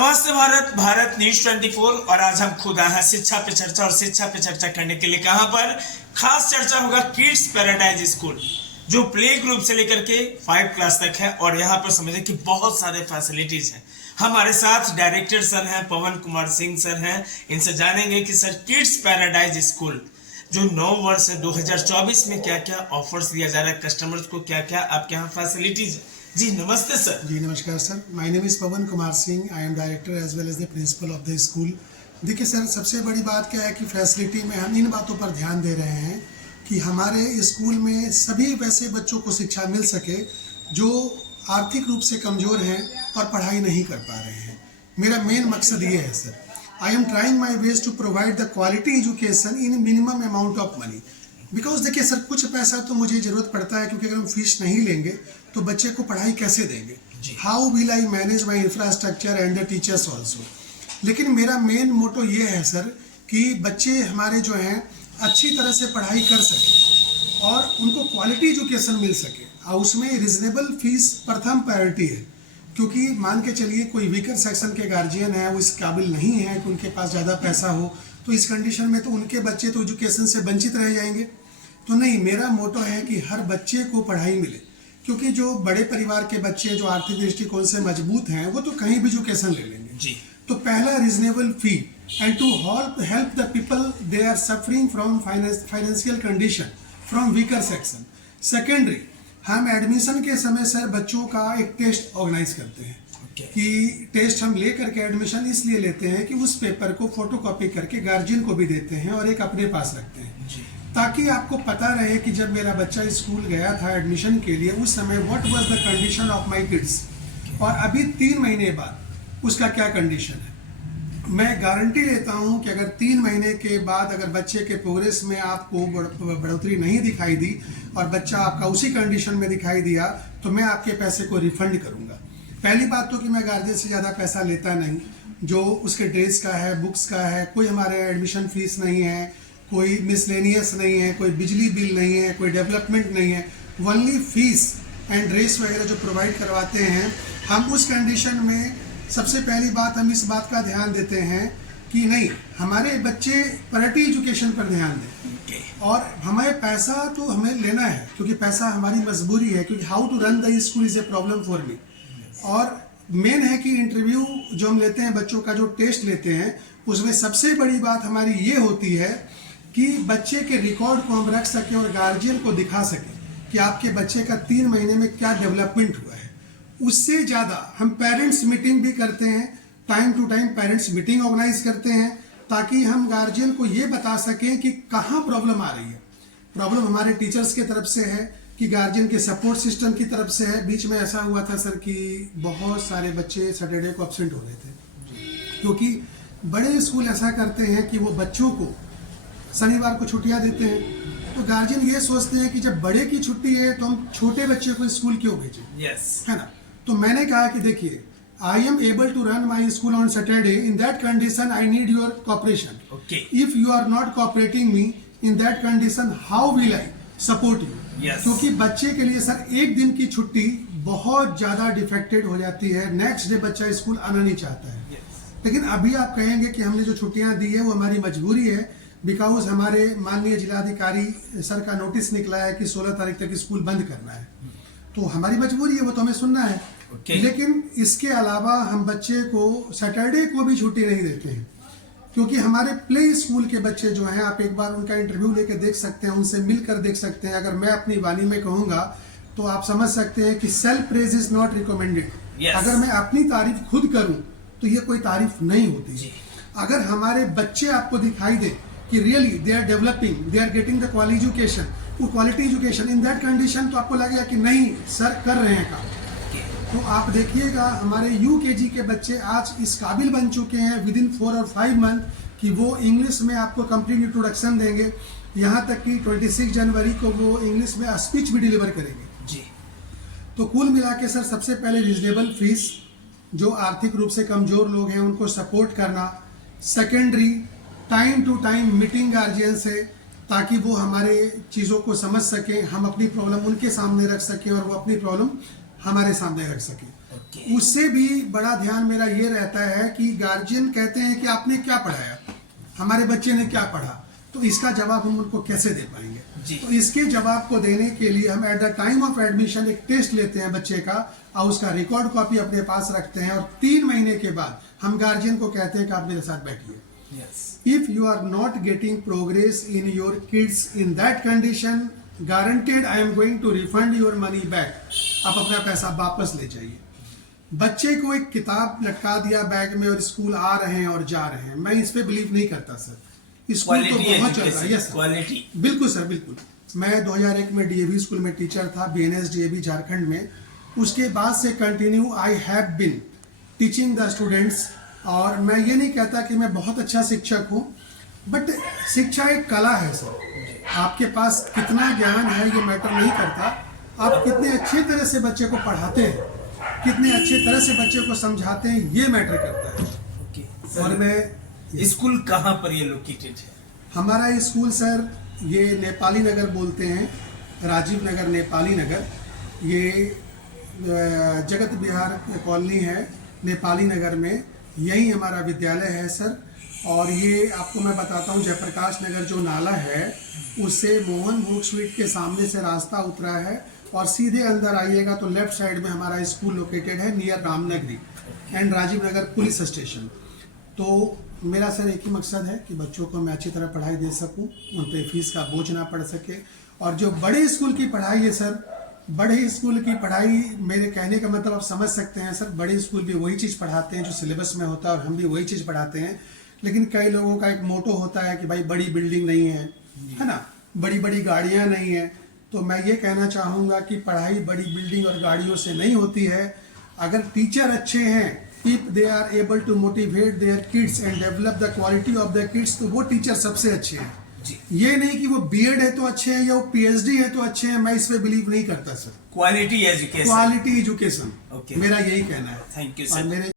नमस्ते भारत, भारत न्यूज 24। और आज हम खुद आए हैं शिक्षा पे चर्चा। और शिक्षा पे चर्चा करने के लिए कहां पर खास चर्चा होगा किड्स पैराडाइज स्कूल, जो प्ले ग्रुप से लेकर के 5 क्लास तक है। और यहाँ पर समझे कि बहुत सारे फैसिलिटीज हैं। हमारे साथ डायरेक्टर सर हैं, पवन कुमार सिंह सर हैं। इनसे जानेंगे कि सर किड्स पैराडाइज स्कूल जो 9 वर्ष 2024 में क्या क्या ऑफर्स दिया जा रहा है कस्टमर्स को, क्या क्या आपके यहाँ फैसिलिटीज है। जी नमस्ते सर। जी नमस्कार sir, my name is Pawan Kumar Singh, I am director as well as the principal of the school. देखिए सर, सबसे बड़ी बात क्या है कि फैसिलिटी में हम इन बातों पर ध्यान दे रहे हैं कि हमारे स्कूल में सभी वैसे बच्चों को शिक्षा मिल सके जो आर्थिक रूप से कमज़ोर हैं और पढ़ाई नहीं कर पा रहे हैं। मेरा मेन मकसद ये है sir, I am trying my best to provide the quality education in minimum amount of money. Because देखिए सर, कुछ पैसा तो मुझे ज़रूरत पड़ता है, क्योंकि अगर हम फीस नहीं लेंगे तो बच्चे को पढ़ाई कैसे देंगे। How will I manage my infrastructure and the teachers also. लेकिन मेरा मेन मोटो ये है सर कि बच्चे हमारे जो हैं अच्छी तरह से पढ़ाई कर सकें और उनको क्वालिटी एजुकेशन मिल सके। और उसमें रिजनेबल फीस प्रथम प्रायोरिटी है, क्योंकि मान के चलिए कोई वीकर सेक्शन के गार्जियन है, वो इस काबिल नहीं है कि उनके पास ज़्यादा पैसा हो, तो इस कंडीशन में तो उनके बच्चे तो एजुकेशन से वंचित रह जाएंगे। तो नहीं, मेरा मोटो है कि हर बच्चे को पढ़ाई मिले, क्योंकि जो बड़े परिवार के बच्चे जो आर्थिक दृष्टिकोण से मजबूत हैं वो तो कहीं भी एजुकेशन ले लेंगे जी। तो पहला reasonable fee and to help the people they are suffering from financial condition from weaker section. Secondary, हम एडमिशन के समय सर बच्चों का एक टेस्ट ऑर्गेनाइज करते हैं कि टेस्ट हम ले करके एडमिशन इसलिए लेते हैं कि उस पेपर को फोटोकॉपी करके गार्जियन को भी देते हैं और एक अपने पास रखते हैं जी। ताकि आपको पता रहे कि जब मेरा बच्चा स्कूल गया था एडमिशन के लिए, उस समय what was the condition of my kids, और अभी 3 महीने बाद उसका क्या कंडीशन है। मैं गारंटी लेता हूं कि अगर 3 महीने के बाद अगर बच्चे के प्रोग्रेस में आपको बढ़ोतरी नहीं दिखाई दी और बच्चा आपका उसी कंडीशन में दिखाई दिया, तो मैं आपके पैसे को रिफंड करूंगा। पहली बात तो कि मैं गार्जियन से ज़्यादा पैसा लेता नहीं, जो उसके ड्रेस का है, बुक्स का है, कोई हमारे एडमिशन फीस नहीं है, कोई मिसलेनियस नहीं है, कोई बिजली बिल नहीं है, कोई डेवलपमेंट नहीं है। ओनली फीस एंड ड्रेस वगैरह जो प्रोवाइड करवाते हैं, हम उस कंडीशन में सबसे पहली बात हम इस बात का ध्यान देते हैं कि नहीं, हमारे बच्चे प्रायोरिटी एजुकेशन पर ध्यान दें। और हमें पैसा तो हमें लेना है, क्योंकि पैसा हमारी मजबूरी है, क्योंकि how to run the school is a problem for me. और मेन है कि इंटरव्यू जो हम लेते हैं, बच्चों का जो टेस्ट लेते हैं, उसमें सबसे बड़ी बात हमारी ये होती है कि बच्चे के रिकॉर्ड को हम रख सकें और गार्जियन को दिखा सकें कि आपके बच्चे का 3 महीने में क्या डेवलपमेंट हुआ है। उससे ज़्यादा हम पेरेंट्स मीटिंग भी करते हैं, time to time parents meeting organise करते हैं, ताकि हम गार्जियन को ये बता सकें कि कहाँ प्रॉब्लम आ रही है। प्रॉब्लम हमारे टीचर्स की तरफ से है कि गार्जियन के सपोर्ट सिस्टम की तरफ से है। बीच में ऐसा हुआ था सर कि बहुत सारे बच्चे सैटरडे को एब्सेंट हो रहे थे, क्योंकि बड़े स्कूल ऐसा करते हैं कि वो बच्चों को शनिवार को छुट्टियां देते हैं। तो गार्जियन ये सोचते हैं कि जब बड़े की छुट्टी है तो हम छोटे बच्चे को स्कूल क्यों भेजें, है ना। तो मैंने कहा कि देखिए, I am able to run my school on Saturday, in that condition I need your cooperation. If you are not cooperating me in that condition, how will I support you. क्योंकि बच्चे के लिए सर एक दिन की छुट्टी बहुत ज्यादा डिफेक्टेड हो जाती है, नेक्स्ट डे बच्चा स्कूल आना नहीं चाहता है। लेकिन अभी आप कहेंगे कि हमने जो छुट्टियां दी है वो हमारी मजबूरी है, बिकॉज हमारे माननीय जिलाधिकारी सर का नोटिस निकला है कि 16 तारीख तक स्कूल बंद करना है। तो हमारी मजबूरी है, वो तो हमें सुनना है। लेकिन इसके अलावा हम बच्चे को सैटरडे को भी छुट्टी नहीं देते हैं, क्योंकि हमारे प्ले स्कूल के बच्चे जो हैं, आप एक बार उनका इंटरव्यू लेके देख सकते हैं, उनसे मिलकर देख सकते हैं। अगर मैं अपनी वाणी में कहूँगा तो आप समझ सकते हैं कि self praise is not recommended. अगर मैं अपनी तारीफ खुद करूँ तो ये कोई तारीफ नहीं होती। अगर हमारे बच्चे आपको दिखाई दे कि really they are developing, they are getting the quality education, वो quality education in that condition, तो आपको लगेगा कि नहीं सर कर रहे हैं काम। तो आप देखिएगा, हमारे यूकेजी के बच्चे आज इस काबिल बन चुके हैं विद इन 4 और 5 मंथ कि वो इंग्लिश में आपको कंप्लीट इंट्रोडक्शन देंगे। यहाँ तक कि 26 जनवरी को वो इंग्लिश में स्पीच भी डिलीवर करेंगे जी। तो कुल मिला के सर, सबसे पहले रिजनेबल फीस, जो आर्थिक रूप से कमज़ोर लोग हैं उनको सपोर्ट करना। Secondary, time to time meeting guardian से, ताकि वो हमारे चीज़ों को समझ सकें, हम अपनी प्रॉब्लम उनके सामने रख सकें और वो अपनी प्रॉब्लम हमारे सामने रख सकें। ओके। उससे भी बड़ा ध्यान मेरा ये रहता है कि गार्जियन कहते हैं कि आपने क्या पढ़ाया, हमारे बच्चे ने क्या पढ़ा, तो इसका जवाब हम उनको कैसे दे पाएंगे। जी। तो इसके जवाब को देने के लिए हम at the time of admission एक टेस्ट लेते हैं बच्चे का, और उसका रिकॉर्ड कॉपी अपने पास रखते हैं, और 3 महीने के बाद हम गार्जियन को कहते हैं कि आप मेरे साथ बैठिए। Yes. If you are not getting progress in your kids in that condition, guaranteed I am going to refund your money back. आप अपना पैसा वापस ले जाइए। बच्चे को एक किताब लटका दिया बैग में और स्कूल आ रहे हैं और जा रहे हैं, मैं इस पे बिलीव नहीं करता सर। स्कूल तो बहुत चल रहा है। Yes quality. बिल्कुल सर, बिल्कुल। मैं 2001 में डीएवी स्कूल में टीचर था, बीएनएस डीएवी झारखंड में। उसके बाद से continue I have been teaching the students. और मैं ये नहीं कहता कि मैं बहुत अच्छा शिक्षक हूँ, बट शिक्षा एक कला है सर। आपके पास कितना ज्ञान है ये मैटर नहीं करता, आप कितने अच्छी तरह से बच्चे को पढ़ाते हैं, कितने अच्छी तरह से बच्चे को समझाते हैं, ये मैटर करता है। ओके। और मैं स्कूल कहाँ पर ये लोकेटेड है? हमारा स्कूल सर ये नेपाली नगर बोलते हैं, राजीव नगर नेपाली नगर। ये जगत बिहार कॉलोनी है नेपाली नगर में, यही हमारा विद्यालय है सर। और ये आपको मैं बताता हूँ, जयप्रकाश नगर जो नाला है उससे मोहन भोग स्वीट के सामने से रास्ता उतरा है, और सीधे अंदर आइएगा तो लेफ्ट साइड में हमारा स्कूल लोकेटेड है near Ramnagari and Rajiv Nagar police station. तो मेरा सर एक ही मकसद है कि बच्चों को मैं अच्छी तरह पढ़ाई दे सकूं, उन पर फीस का बोझ ना पड़ सके। और जो बड़े स्कूल की पढ़ाई है सर, बड़े स्कूल की पढ़ाई, मेरे कहने का मतलब आप समझ सकते हैं सर, बड़े स्कूल भी वही चीज़ पढ़ाते हैं जो सिलेबस में होता है, और हम भी वही चीज़ पढ़ाते हैं। लेकिन कई लोगों का एक मोटो होता है कि भाई बड़ी बिल्डिंग नहीं है ना, बड़ी बड़ी गाड़ियाँ नहीं हैं। तो मैं ये कहना चाहूँगा कि पढ़ाई बड़ी बिल्डिंग और गाड़ियों से नहीं होती है। अगर टीचर अच्छे हैं, if they are able to motivate their kids and develop the quality of the kids, तो वो टीचर सबसे अच्छे हैं। ये नहीं कि वो बीएड है तो अच्छे हैं या वो पीएचडी है तो अच्छे हैं, मैं इस पे बिलीव नहीं करता sir. Quality education. Quality education okay. मेरा यही कहना है। थैंक यू और सर। मेरे